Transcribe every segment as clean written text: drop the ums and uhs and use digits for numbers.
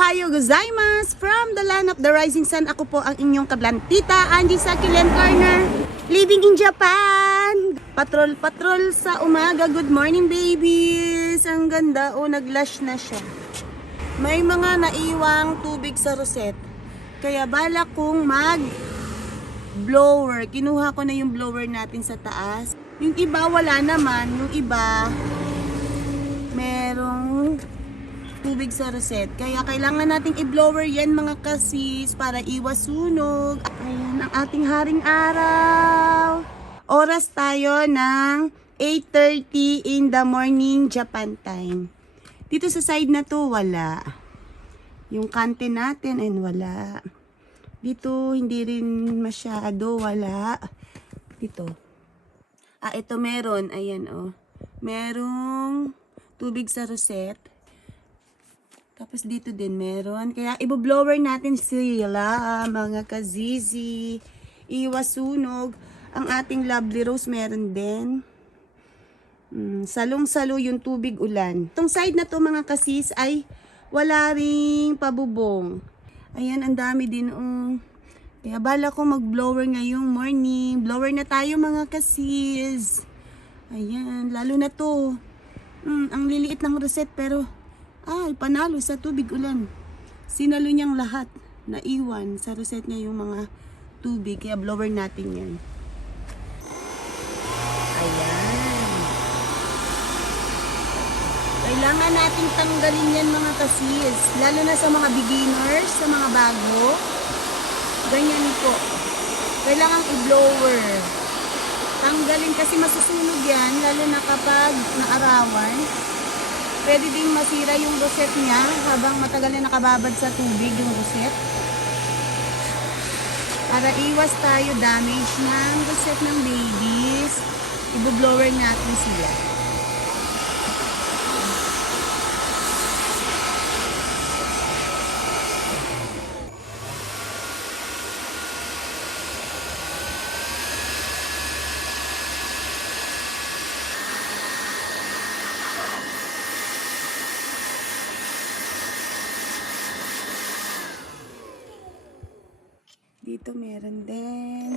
Ohayo gozaimasu! From the land of the rising sun, ako po ang inyong kablantita, Angie Sakilen Corner, living in Japan! Patrol sa umaga. Good morning, babies! Ang ganda, nag-lush na siya. May mga naiwang tubig sa roset, kaya balak kong mag-blower. Kinuha ko na yung blower natin sa taas. Yung iba wala naman, yung iba merong tubig sa roset. Kaya kailangan nating i-blower yan mga kasis para iwas sunog. Ayan ang ating haring araw. Oras tayo ng 8:30 in the morning Japan time. Dito sa side na to wala. Yung kante natin wala. Dito hindi rin masyado wala. Dito. Ito meron. Ayan merong tubig sa roset. Tapos dito din meron. Kaya i-blower natin sila, mga kazizi. Iwas sunog. Ang ating lovely rose meron din. Salong-salo yung tubig ulan. Itong side na to mga kasis ay wala ring pabubong. Ayan, ang dami din. Kaya bala ko mag-blower ngayong morning. Blower na tayo mga kasis. Ayan, lalo na to. Ang liliit ng reset pero panalo sa tubig ulan. Sinalo niyang lahat. Naiwan sa reset niya yung mga tubig. Kaya blower natin yan. Ayan. Kailangan nating tanggalin yan mga kasis. Lalo na sa mga beginners, sa mga bago. Ganyan po. Kailangan i-blower. Tanggalin kasi masusunog yan. Lalo na kapag naarawan. Pwede ding masira yung roset niya habang matagal na nakababad sa tubig yung roset. Para iwas tayo damage ng roset ng babies, i-blower natin sila. Dito meron din.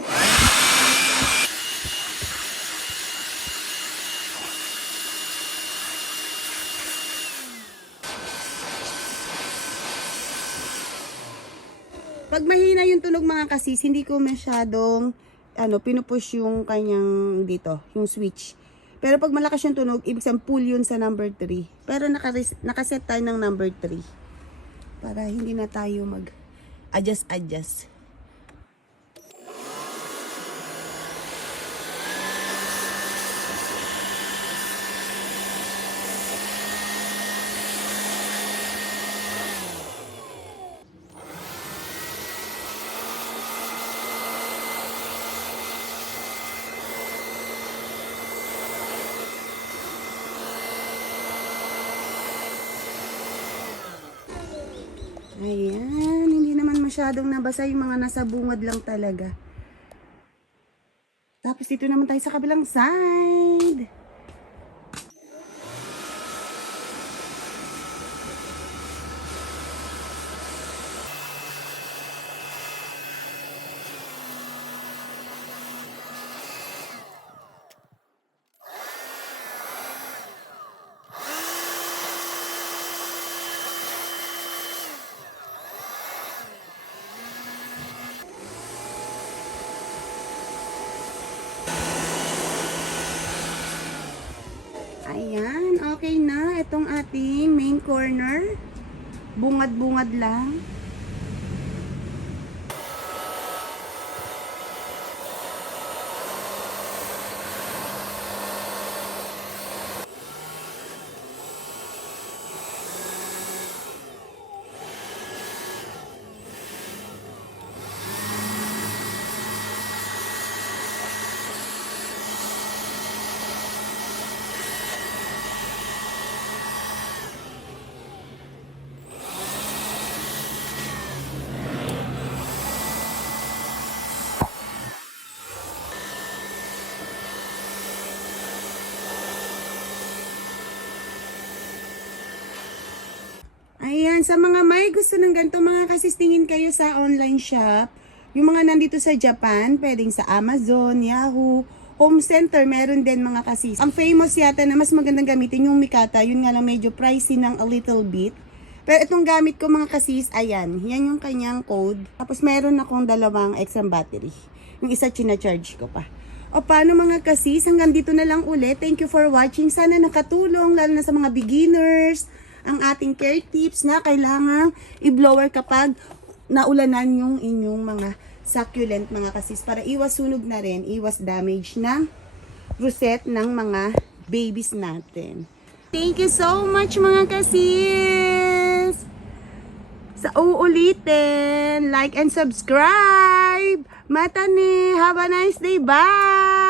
Pag mahina yung tunog mga kasis, hindi ko masyadong pinupush yung kanyang dito, yung switch. Pero pag malakas yung tunog, ibig sabihin pull yun sa number 3. Pero nakaset tayo ng number 3. Para hindi na tayo mag-adjust. Ayan, hindi naman masyadong nabasa yung mga nasa bungad lang talaga. Tapos dito naman tayo sa kabilang side. Ayan, okay na. Itong ating main corner. Bungad-bungad lang. sa mga may gusto ng ganito mga kasis, tingin kayo sa online shop. Yung mga nandito sa Japan, pwedeng sa Amazon, Yahoo, Home Center, meron din mga kasis. Ang famous yata na mas magandang gamitin yung Mikata, yun nga lang medyo pricey ng a little bit. Pero itong gamit ko mga kasis, ayan, yan yung kanyang code. Tapos meron akong dalawang extra battery. Yung isa charge ko pa. O paano mga kasis, hanggang dito na lang ulit. Thank you for watching. Sana nakatulong, lalo na sa mga beginners, ang ating care tips na kailangan i-blower kapag naulanan yung inyong mga succulent mga kasis. Para iwas sunog na rin, iwas damage ng rosette ng mga babies natin. Thank you so much mga kasis! Sa uulitin, like and subscribe! Mata ni! Have a nice day! Bye!